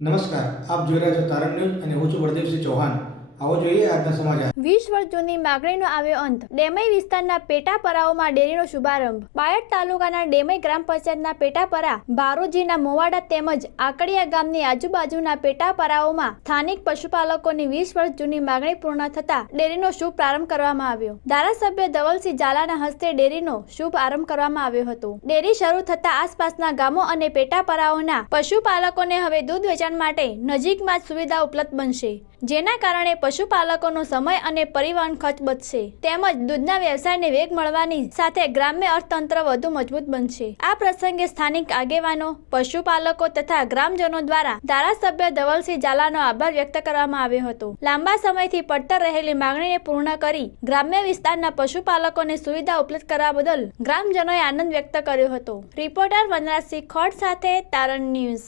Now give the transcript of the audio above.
નમસ્કાર, આપ જોઈ રહ્યા છો તારણ ન્યૂઝ અને હું છું બળદેવસિંહ ચૌહાણ। આવો જોઈએ આજના સમાચાર। 20 વર્ષ જૂની માગણીનો આવ્યો અંત। ડેમઈ વિસ્તારના પેટાપરાઓમાં ડેરીનો શુભારંભ। બાયડ તાલુકાના ડેમઈ ગ્રામ પંચાયતના પેટાપરા, ભારોજીના મોવાડા તેમજ આકડિયા ગામની આજુબાજુના પેટાપરાઓમાં સ્થાનિક પશુપાલકોની 20 વર્ષ જૂની માગણી પૂર્ણ થતા ડેરીનો શુભ પ્રારંભ કરવામાં આવ્યો। ધારાસભ્ય ધવલસિંહ ઝાલાના હસ્તે ડેરીનો શુભ આરંભ કરવામાં આવ્યો હતો। ડેરી શરૂ થતા આસપાસના ગામો અને પેટાપરાઓના પશુપાલકોને હવે દૂધ વેચાણ માટે નજીકમાં જ સુવિધા ઉપલબ્ધ બનશે, જેના કારણે પશુપાલકોનો સમય અને પરિવહન ખર્ચ બચશે તેમજ દૂધના વ્યવસાયને વેગ મળવાની સાથે ગ્રામ્ય અર્થતંત્ર વધુ મજબૂત બનશે। આ પ્રસંગે સ્થાનિક આગેવાનો, પશુપાલકો તથા ગ્રામજનો દ્વારા ધારાસભ્ય ધવલસિંહ ઝાલાનો આભાર વ્યક્ત કરવામાં આવ્યો હતો। લાંબા સમયથી પડતર રહેલી માંગણીને પૂર્ણ કરી ગ્રામ્ય વિસ્તારના પશુપાલકોને સુવિધા ઉપલબ્ધ કરવા બદલ ગ્રામજનોએ આનંદ વ્યક્ત કર્યો હતો। રિપોર્ટર વનરાજસિંહ ખોટ સાથે તારણ ન્યૂઝ।